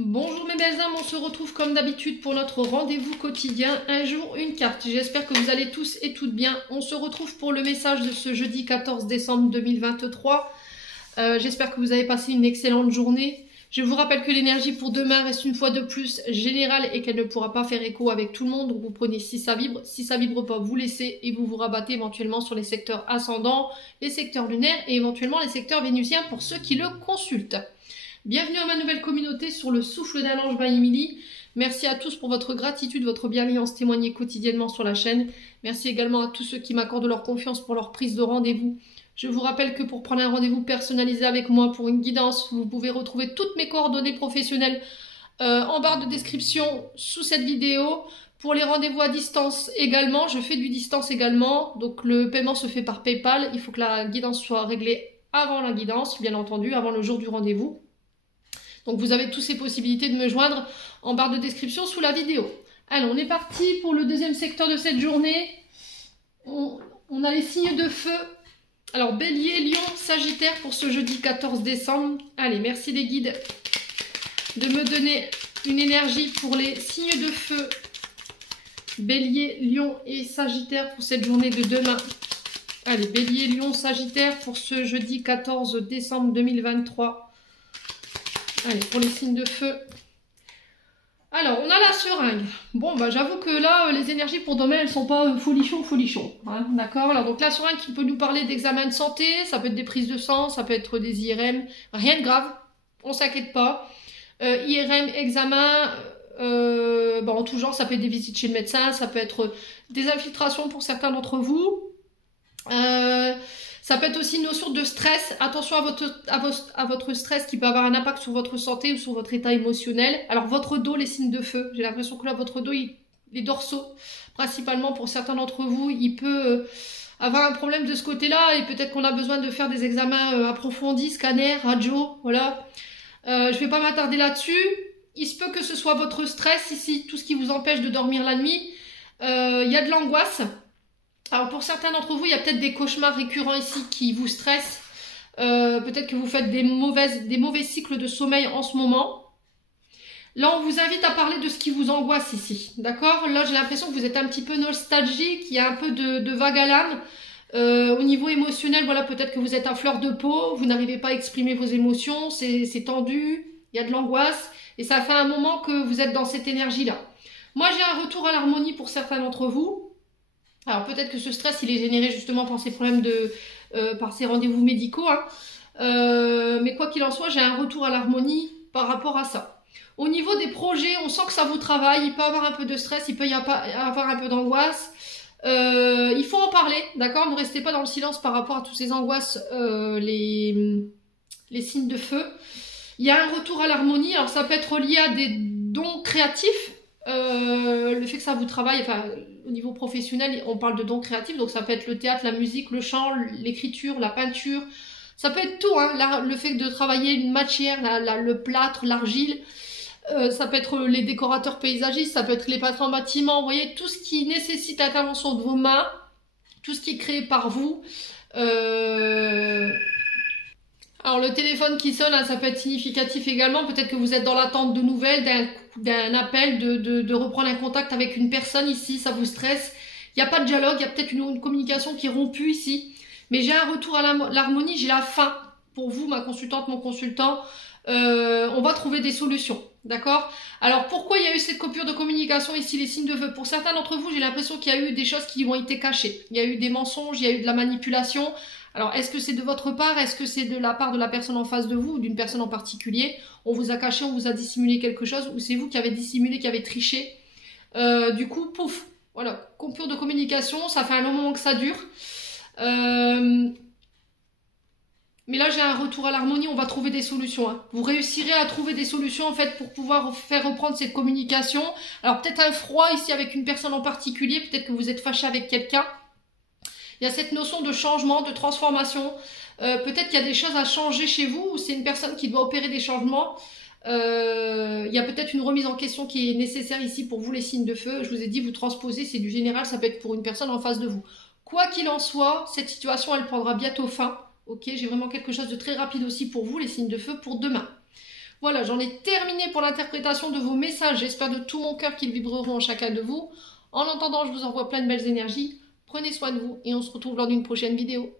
Bonjour mes belles âmes, on se retrouve comme d'habitude pour notre rendez-vous quotidien, un jour une carte. J'espère que vous allez tous et toutes bien. On se retrouve pour le message de ce jeudi 14 décembre 2023. J'espère que vous avez passé une excellente journée. Je vous rappelle que l'énergie pour demain reste une fois de plus générale et qu'elle ne pourra pas faire écho avec tout le monde. Donc vous prenez si ça vibre. Si ça vibre pas, vous laissez et vous vous rabattez éventuellement sur les secteurs ascendants, les secteurs lunaires et éventuellement les secteurs vénusiens pour ceux qui le consultent. Bienvenue à ma nouvelle communauté sur le souffle d'un ange by Emily. Merci à tous pour votre gratitude, votre bienveillance témoignée quotidiennement sur la chaîne. Merci également à tous ceux qui m'accordent leur confiance pour leur prise de rendez-vous. Je vous rappelle que pour prendre un rendez-vous personnalisé avec moi pour une guidance, vous pouvez retrouver toutes mes coordonnées professionnelles en barre de description sous cette vidéo. Pour les rendez-vous à distance également, je fais du distance également. Donc le paiement se fait par PayPal. Il faut que la guidance soit réglée avant la guidance, bien entendu, avant le jour du rendez-vous. Donc vous avez toutes ces possibilités de me joindre en barre de description sous la vidéo. Alors on est parti pour le deuxième secteur de cette journée. On a les signes de feu. Alors Bélier, Lion, Sagittaire pour ce jeudi 14 décembre. Allez, merci les guides de me donner une énergie pour les signes de feu. Bélier, Lion et Sagittaire pour cette journée de demain. Allez, Bélier, Lion, Sagittaire pour ce jeudi 14 décembre 2023. Allez, pour les signes de feu. Alors, on a la seringue. Bon, bah j'avoue que là, les énergies pour demain, elles sont pas folichon. Hein, d'accord. Alors, donc la seringue qui peut nous parler d'examen de santé, ça peut être des prises de sang, ça peut être des IRM. Rien de grave, on s'inquiète pas. IRM, examen, en tout genre, ça peut être des visites chez le médecin, ça peut être des infiltrations pour certains d'entre vous. Ça peut être aussi une notion de stress. Attention à votre stress qui peut avoir un impact sur votre santé ou sur votre état émotionnel. Alors votre dos, les signes de feu. J'ai l'impression que là, votre dos, les dorsaux, principalement pour certains d'entre vous, il peut avoir un problème de ce côté-là. Et peut-être qu'on a besoin de faire des examens approfondis, scanner, radio, voilà. Je vais pas m'attarder là-dessus. Il se peut que ce soit votre stress ici, tout ce qui vous empêche de dormir la nuit. Il y a de l'angoisse. Alors pour certains d'entre vous, il y a peut-être des cauchemars récurrents ici qui vous stressent. Peut-être que vous faites des mauvais cycles de sommeil en ce moment. Là, on vous invite à parler de ce qui vous angoisse ici. D'accord? Là, j'ai l'impression que vous êtes un petit peu nostalgique, il y a un peu de vague à l'âme. Au niveau émotionnel, voilà, peut-être que vous êtes à fleur de peau, vous n'arrivez pas à exprimer vos émotions, c'est tendu, il y a de l'angoisse. Et ça fait un moment que vous êtes dans cette énergie-là. Moi, j'ai un retour à l'harmonie pour certains d'entre vous. Alors peut-être que ce stress, il est généré justement par ces problèmes par ces rendez-vous médicaux. Hein. Mais quoi qu'il en soit, j'ai un retour à l'harmonie par rapport à ça. Au niveau des projets, on sent que ça vous travaille. Il peut y avoir un peu de stress, il peut y avoir un peu d'angoisse. Il faut en parler, d'accord? Ne restez pas dans le silence par rapport à toutes ces angoisses, les signes de feu. Il y a un retour à l'harmonie. Alors ça peut être lié à des dons créatifs. Le fait que ça vous travaille, enfin au niveau professionnel, on parle de dons créatifs, donc ça peut être le théâtre, la musique, le chant, l'écriture, la peinture, ça peut être tout, hein, le fait de travailler une matière, le plâtre, l'argile, ça peut être les décorateurs paysagistes, ça peut être les peintres en bâtiment, vous voyez, tout ce qui nécessite l'intervention de vos mains, tout ce qui est créé par vous. Alors le téléphone qui sonne, hein, ça peut être significatif également, peut-être que vous êtes dans l'attente de nouvelles, d'un appel, de reprendre un contact avec une personne ici, ça vous stresse. Il n'y a pas de dialogue, il y a peut-être une communication qui est rompue ici. Mais j'ai un retour à l'harmonie, j'ai la fin. Pour vous, ma consultante, mon consultant, on va trouver des solutions, d'accord? Alors pourquoi il y a eu cette coupure de communication ici, les signes de feu? Pour certains d'entre vous, j'ai l'impression qu'il y a eu des choses qui ont été cachées. Il y a eu des mensonges, il y a eu de la manipulation. Alors, est-ce que c'est de votre part? Est-ce que c'est de la part de la personne en face de vous ou d'une personne en particulier? On vous a caché, on vous a dissimulé quelque chose ou c'est vous qui avez dissimulé, qui avez triché? Du coup, pouf, voilà, coupure de communication, ça fait un long moment que ça dure. Mais là, j'ai un retour à l'harmonie, on va trouver des solutions. Hein. Vous réussirez à trouver des solutions en fait pour pouvoir faire reprendre cette communication. Alors, peut-être un froid ici avec une personne en particulier, peut-être que vous êtes fâché avec quelqu'un. Il y a cette notion de changement, de transformation. Peut-être qu'il y a des choses à changer chez vous ou c'est une personne qui doit opérer des changements. Il y a peut-être une remise en question qui est nécessaire ici pour vous les signes de feu. Je vous ai dit, vous transposez, c'est du général, ça peut être pour une personne en face de vous. Quoi qu'il en soit, cette situation, elle prendra bientôt fin. Ok, j'ai vraiment quelque chose de très rapide aussi pour vous, les signes de feu, pour demain. Voilà, j'en ai terminé pour l'interprétation de vos messages. J'espère de tout mon cœur qu'ils vibreront en chacun de vous. En attendant, je vous envoie plein de belles énergies. Prenez soin de vous et on se retrouve lors d'une prochaine vidéo.